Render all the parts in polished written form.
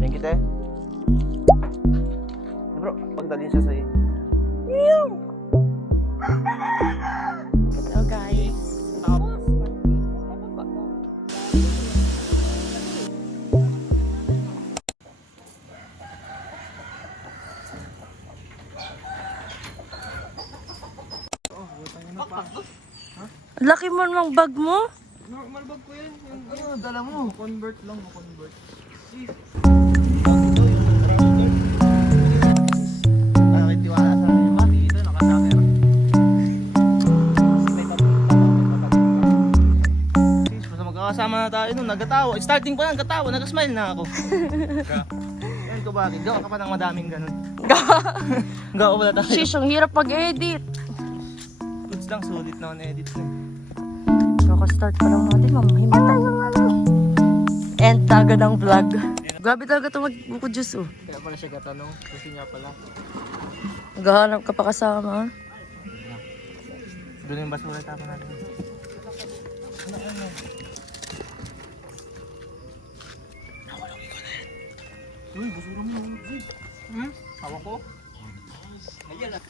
Thank you, te. Bro, pagdalhin siya sa'yo. Hello guys. Laki mo ng bag mo. Normal bag ko yan. Ano, dala mo? Convert lang, convert. Ay, tiwala sa akin. Mati dito, nakasaker. Basta magkakasama na tayo nun, nagatawa. Starting pa lang, nagatawa, nag-smile na ako. Yan ko bakit? Gawa ka pa ng madaming ganun. Gawa pala tayo. Shish, ang hirap mag-edit. Goods lang, sulit na on-edit na. Kaka-start pa lang natin, mamahimatay. And taga ng vlog. Grabe talaga ito mag-juice oh. Kaya pala siya katanong, kasi nga pala. Naghahanap ka pa kasama. Doon yung basura, tama natin. Nawalong ikaw na yan. Uy, basura mo. Hawak ko. Ayan ah.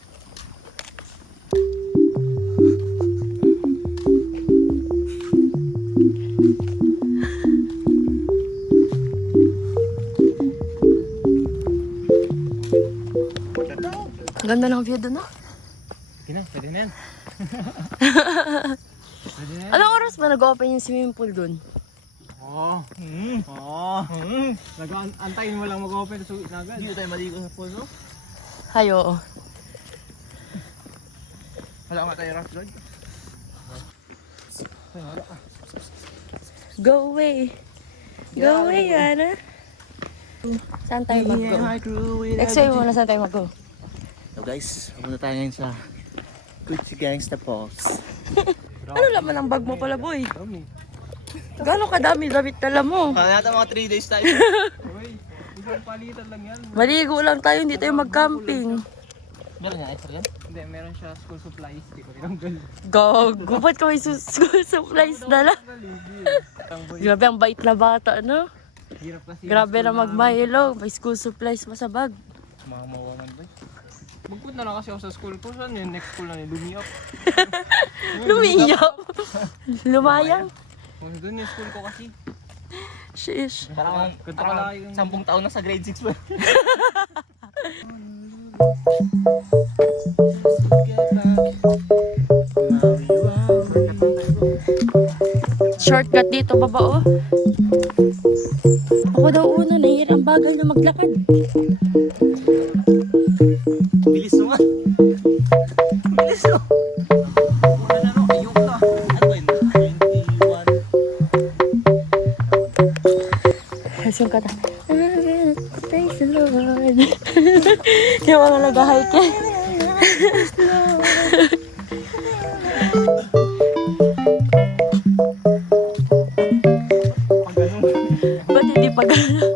Ang ganda ng view doon ah. Sige na, pwede na yan. Pwede na yan. Anong oras ba nag-open yung swimming pool doon? Oo. Oo. Antayin mo lang mag-open so agad. Hindi tayo maligo sa pool, no? Hay, oo. Wala ka tayo rough road. Go away. Go away, Yana. Saan tayo mag-go? Explain mo na saan tayo mag-go. So guys, pupunta tayo ngayon sa Gucci Gangsta Falls. Ano laman ang bag mo pala, boy? Gano'ng kadami damit dala mo? Kaya natin mga 3 days tayo. Uy, isang palitan lang yan. Maligo lang tayo, hindi tayo mag-camping. Meron niya extra yan? Hindi, meron siya school supplies. Di ko tinanggal. Gago, ba't ko may school supplies dala? Grabe, ang bait na bata, no? Hirap kasi. Grabe na mag-Milo, may school supplies pa sa bag. Mga mawaman ba? Magpunta na kasi ako sa school ko. Saan yung next school na yung Lumiap? Lumiyap. Lumayang. Doon yung school ko kasi. Shish. Parang Kala yung 10 taon na sa grade 6 ba? Shortcut dito, baba, oh. Ako daw una, nahihirang bagal na maglakad. Bilis mo nga. Bilis mo. Una na no, ayok na. Ano ba yun? 21. Kasi yung kata, praise the Lord. Yung mga nag-hike. Ba't hindi pa gano'n?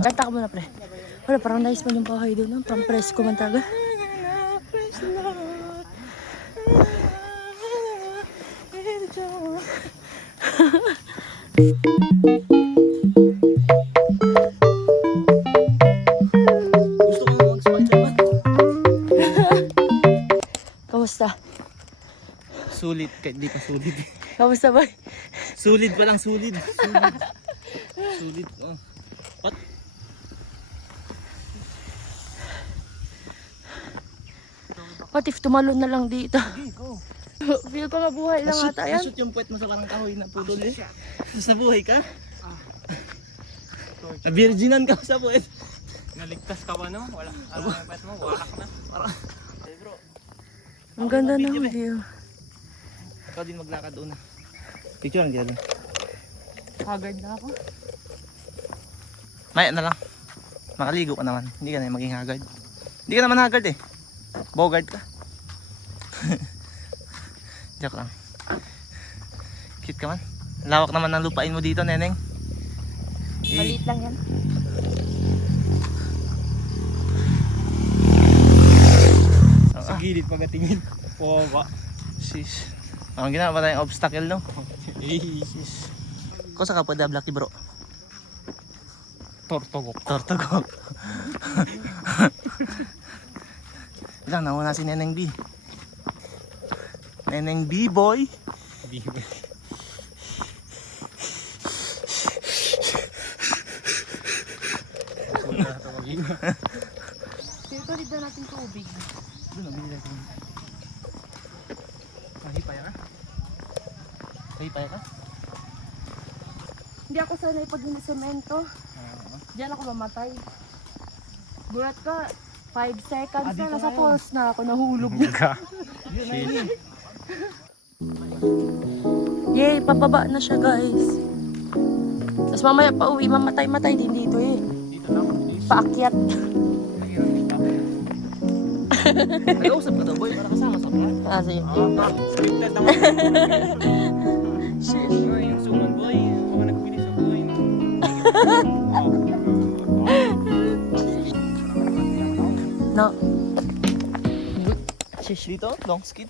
Kanta ka muna, pre. Wala, parang nice man yung bahay doon. Parang presko man talaga. Gusto ko mag-Spider-Man. Kamusta? Sulit, kahit di pa sulit. Kamusta ba? Sulit pa lang, sulit. Sulit. Sulit, oh. What? What if tumalon na lang dito? Sige, go. Feel ko nga buhay lang ata yan. Nashoot yung puwet mo sa parang kahoy na pudol eh. Tapos nabuhay ka? Virginan ka sa puwet. Naligtas ka ba no? Wala. Ano yung pet mo? Walak na. Ang ganda ng view. Ikaw din maglakad una. Picture lang dyan. Haggard na ako. Maya na lang. Makaligo ka naman. Hindi ka na maging haggard. Hindi ka naman haggard eh. Bogart ka. Joke lang. Cute ka man. Lawak naman ng lupain mo dito, neneng. Maliit lang yan. Sa gilid pagkatingin. Powa. Sis. Ang ginawa tayong obstacle, no? Kosa ka pwede Blacky bro? Tortogok. Tortugok. Ilang nauna si Neneng B. Neneng B boy. Pinagpalit na natin tubig. Doon, nabili natin. Mahipay ka? Mahipay ka? Hindi ako sanay pag semento. Diyan ako mamatay. Gulat ka, 5 seconds na, nasa falls na ako, nahulog na. Yay, pababa na siya guys. Tapos mamaya pa uwi, mamatay-matay din dito eh. Dito lang. Paakyat. Nag-uusap ka daw boy, para kasama sa plan. Ah, sige. Scripted naman. Boy, yung sumunod boy. Mga nagpili sa boy. No. Dito, long skid.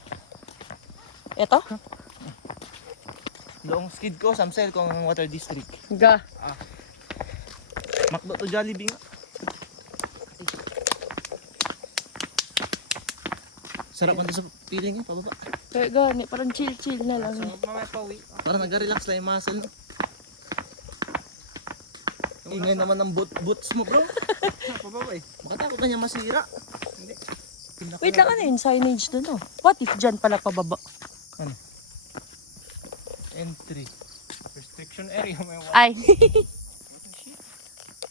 Ito? Long skid ko, Samsel kong water district. Ga. Macdo to Jollibee nga. Sarap man sa feeling eh, pababa. Kaya gani, parang chill-chill na lang. Mamaya pa uwi. Para nag-relax lang yung muscle, no? Ingay naman ng boots mo, bro. Pababa eh. Makatakot na niya masira. Wait lang, ano yun? Signage doon, oh. What if dyan pala pababa? Entry. Restriction area. May Ay.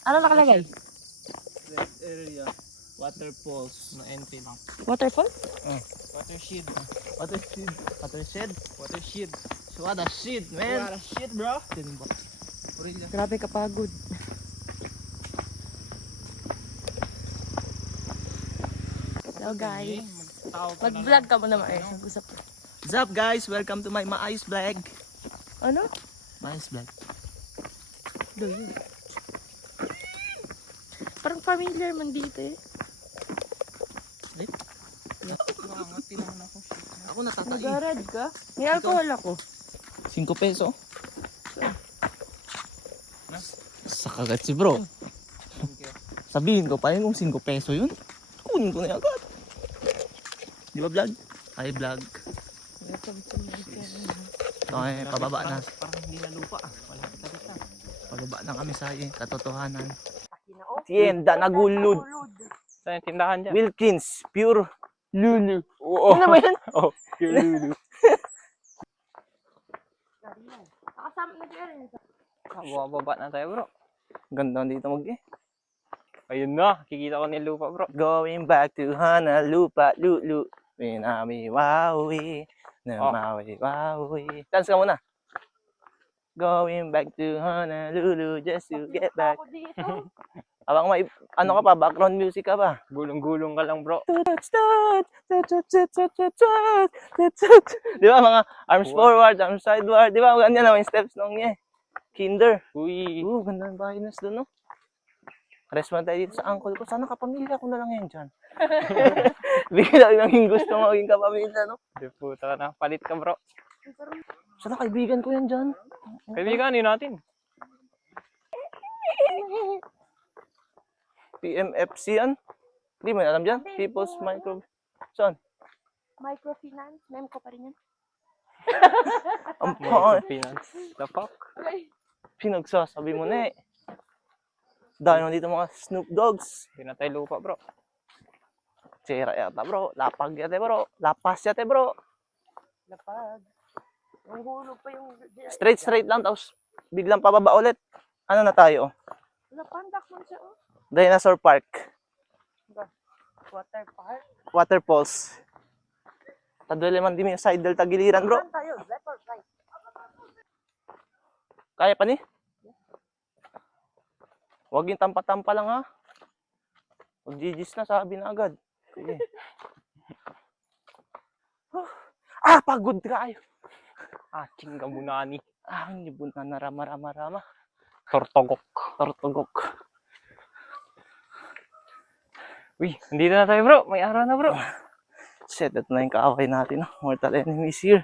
Ano nakalagay? Red area. Waterfalls. na entry lang. Waterfall? Watershed. Watershed. Watershed. Watershed. So what a shit, man. What a shit, bro. Tinba. Orilla. Grabe kapagod. Hello guys. Mag-vlog ka muna maayos. Mag-usap ka. What's up guys? Welcome to my Maayos Vlog. Ano? Maayos Vlog. Do yun. Parang familiar man dito eh. Nakangati naman ako. Ako natatai. Nag-garad ka? May alcohol ako. 5 peso. Sa kagat si bro. Sabihin ko pa yun kung 5 peso yun. Kunin ko na agad. Di ba vlog? Hi vlog. Okay, pababa na. Parang hindi na lupa ah. Wala kita dito. Pababa na kami sa katotohanan. Tienda nagulod. Saan yung tindahan dyan? Wilkins, pure lulu. Oo. Ano mo yan? Oh, pure lulu. Nakasama na siya rin. Baba na tayo bro. Ganda dito Ayun na. Kikita ko ni lupa bro. Going back to Hanalupa, lulu. Minami wawi, na mawi wawi. Dance ka muna. Going back to Honolulu just to get back. Ako dito. Abang may ano ka pa, background music ka pa. Gulong-gulong ka lang bro. Di ba mga arms forward, arms sideward, di ba ganyan naman yung steps nung niya. Kinder. Uy. Ganda ng bahay nas doon, no? Rest man tayo dito sa uncle ko. Sana kapamilya ko na lang yan dyan. Bigla lang yung gusto maging kapamilya, no? Di puta ka na. Palit ka bro. Sana kaibigan ko yan dyan. Kaibigan yun natin. PMFC yan? Hindi mo alam dyan? People's Micro... Saan? Microfinance. Mem ko pa rin yan. Ang paan. Finance. The fuck? Pinagsasabi mo na eh. Dahil naman dito mga Snoop Dogs. Hindi na tayo lupa bro. Tsira yata bro. Lapag yate bro. Lapas yate bro. Lapag. Yung hulog pa yung... Straight lang tapos biglang pababa ulit. Ano na tayo? Lapandak man siya, oh. Dinosaur Park. Water park. Waterfalls. Tadwele man din yung side delta giliran bro. Saan tayo? Left or right? Kaya pa ni? Huwag yung tampa-tampa lang ha. Huwag gigis na, sabi na agad. Sige. Pagod kayo. Chingga muna ni. Hindi bunta na rama. Tortogok. Uy, nandito na tayo bro. May araw na bro. Shit, ito na yung kaaway natin. No? Mortal enemies here.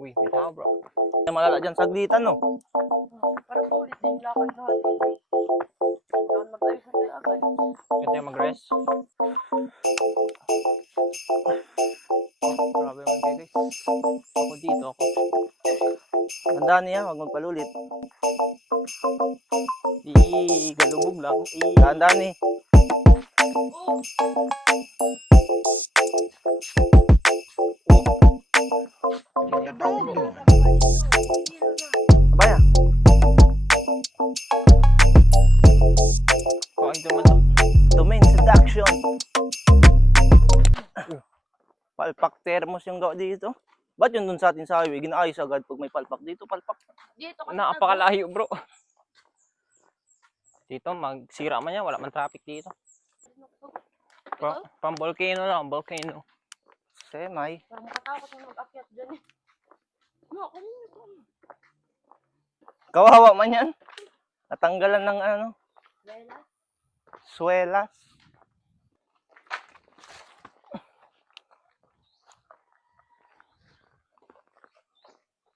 Uy, bitaw bro. May malala dyan saglitan, no? Para ulit din yung lakad natin. Doon mag-ayos na tayo agad. Ganda yung mag-rest. Grabe man kayo guys. Ako dito ako. Tandaan niya, huwag magpalulit. Galubog lang. Tandaan ni. Sabay ah. Kung ito man to. Domain seduction. Palpak thermos yung gawa dito. Ba't yun dun sa atin sa highway? Ginaayos agad pag may palpak dito, palpak. Dito kasi Napakalayo bro. Dito, magsira man yan. Wala man traffic dito. Pang volcano lang, volcano. Semay. parang makatakot na mag-akyat dyan eh. No, kanina ko. Kawawa man yan. Natanggalan ng ano, Bella? swelas.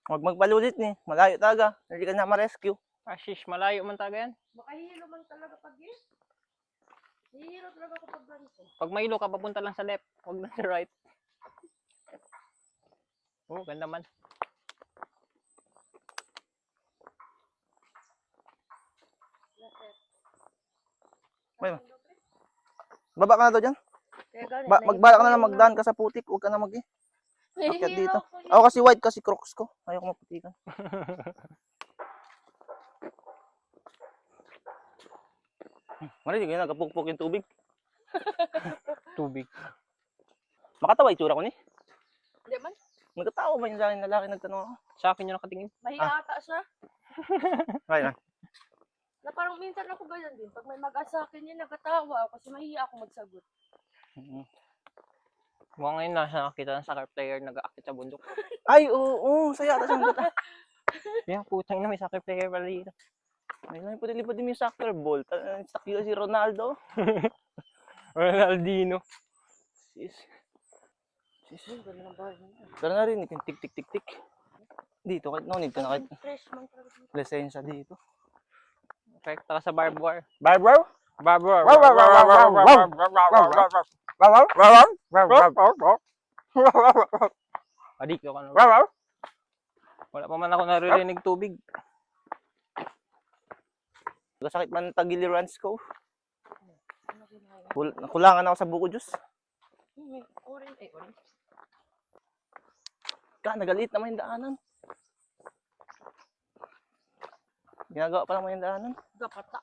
Huwag magpalulit ni. Malayo talaga. Hindi ka na ma-rescue. Ashish, malayo man taga yan. Baka hihilo man talaga pag yun. Hihilo talaga kapag ganito. Pag may ilo ka, papunta lang sa left. Huwag na sa right. Oh, ganda man. May- Baba ka na daw dyan. Kaya ganun, Magbala ka na lang magdaan ka sa putik. Huwag ka na akyat dito. Ako kasi white kasi crocs ko. Ayaw ko maputikan. Marinig yun, nagkapukpok yung tubig. Tubig. Makatawa itsura ko ni. Hindi man. Nagkatawa ba yun sa akin lalaki nagtanong ako? Sa akin yun nakatingin. Mahiya ata siya. Kaya na. Na parang minsan ako ganyan din. Pag may mag-asa akin yun, nagkatawa ako kasi mahiya ako magsagot. Mukhang ngayon nasa nakakita ng soccer player nag-aakit sa bundok. Ay, oo, saya ata siyang gata. Kaya putang na may soccer player pala dito. Ay, lang po dilipad din yung soccer ball. Stuck yun si Ronaldo. Ronaldinho. Sis. Sis. Ang ganda ng bahay niya. Pero narinig yung tik tik tik tik. Dito, kahit no need ka na kahit Fresh man talaga. lisensya dito. Rekta ka sa barbed wire. Barbaro? Barbed wire. Wow, wow, wow, wow, wow, wow. Adik ka na. Wow. Wala pa man ako naririnig tubig. Sakit man ng Tagiliran's Cove. Nakulangan ako sa buko juice. Orange. Nagalit naman yung daanan. Ginagawa pa naman yung daanan. Gapata.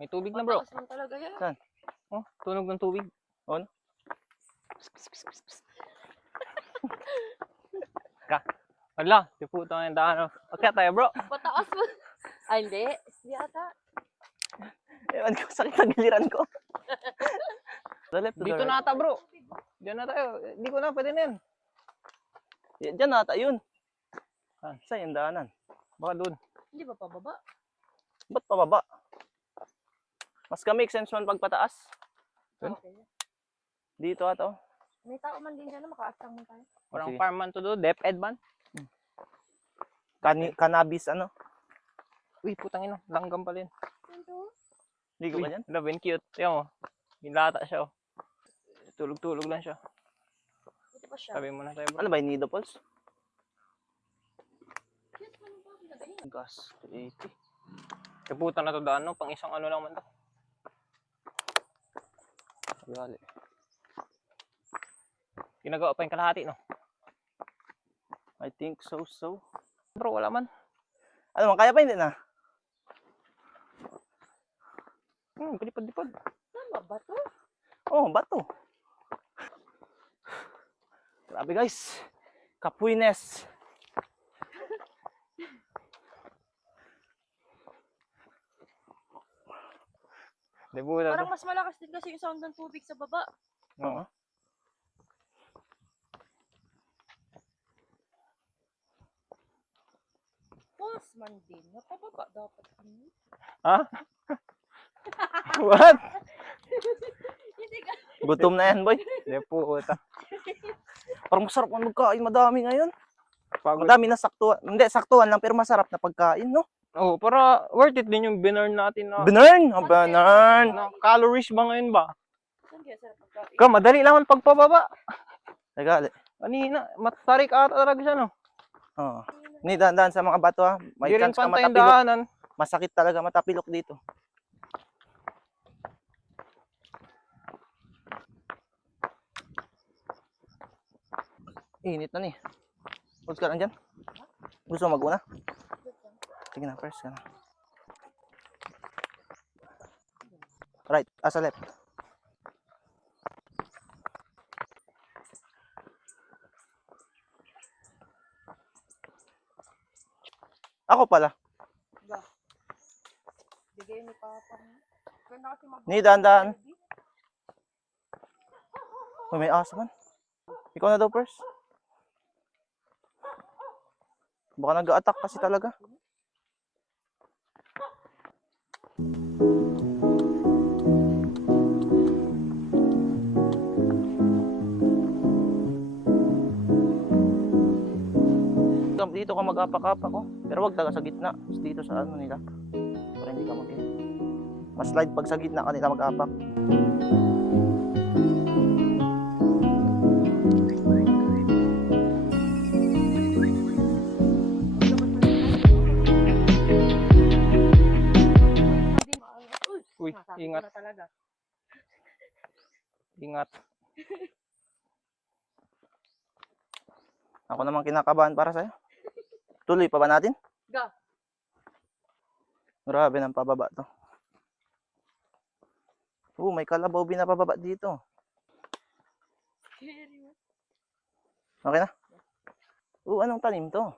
May tubig na bro. Mataas man talaga yan. Saan? Oh, tunog ng tubig. On? Wala, tiputo nga yung daan. Okay tayo bro. Pataas mo. Ay, hindi. Hindi ata. Ewan ko, sakit ang giliran ko. The left to the Dito right. na ata bro. Diyan na tayo. Di ko na, pwede na yan. Diyan na ata yun. Saan? Saan yung daanan? Baka doon. Hindi ba pababa? Ba't pababa? Mas ka-make sense man pagpataas. Doon? Okay. Dito ato. May tao man din dyan na makaasang man tayo. Parang Sige. farm man to do. DepEd man. Cannabis ano? Uy, putang ina. Langgam pala yun. Ligo Uy, ka dyan? love and cute. Tiyan mo. Nilata siya oh. Tulog-tulog lang siya. Dito pa siya. Sabi mo na tayo bro. Ano ba yung Nidopols? Cute man ba? Pinagayin. Gas 280. Tiputan na to daan no. Pang isang ano lang man to. Gali. Ginagawa pa yung kalahati no. I think so. Bro, wala man. Ano man, kaya pa hindi na? Palipad-lipad. Tama ba to? Oh, bato. Grabe guys. Kapuines. Debuta Parang to. mas malakas din kasi yung sound ng tubig sa baba. Oo. Falls man din. Napababa dapat kami. Ha? What? Hindi ka. Gutom na yan, boy. Deputa. Parang masarap ang magkain. Madami ngayon. Pagod. Ang dami na saktuan. Hindi, saktuan lang pero masarap na pagkain, no? Oo, para worth it din yung binurn natin na. Binurn! Oh, binurn! Na calories ba ngayon ba? Saan kaya sarap pagkain? Ka, madali lang ang pagpababa. Nagali. Kanina, matarik ata talaga siya, no? Oo. Ni dahan sa mga bato ha. May Hindi rin chance ka pantay ang matapilok. daanan. Masakit talaga matapilok dito. Init na ni. Huwag ka lang dyan. Gusto mo mag-una? Sige na, first ka na. Right, asa left. Ako pala. Bigay ni Papa. Ganda kasi Ni dahan-dahan. Oh, may asa man. Ikaw na daw first. Baka nag-a-attack kasi talaga. Dito ka mag-apak-apak ko. Pero wag taga sa gitna. Dito sa ano nila. Para hindi ka mas slide pag sa gitna kanila mag-apak. Uy, Nasabi ingat, ko na talaga. ingat. Ako naman kinakabahan para sa'yo. Tuloy pa ba natin? Ga. Grabe ng pababa to. May kalabaw binababa dito. Okay na? Anong tanim to?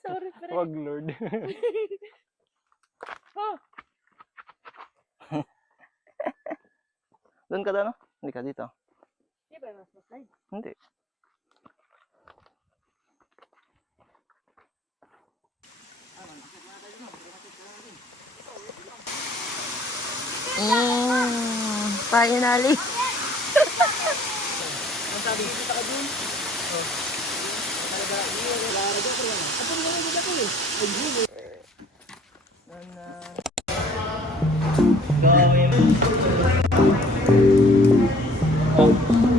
Sorry, pre. Wag, Lord. Doon ka daw, no? Hindi ka dito. Di ba mas slide? Hindi. Finally. Oh.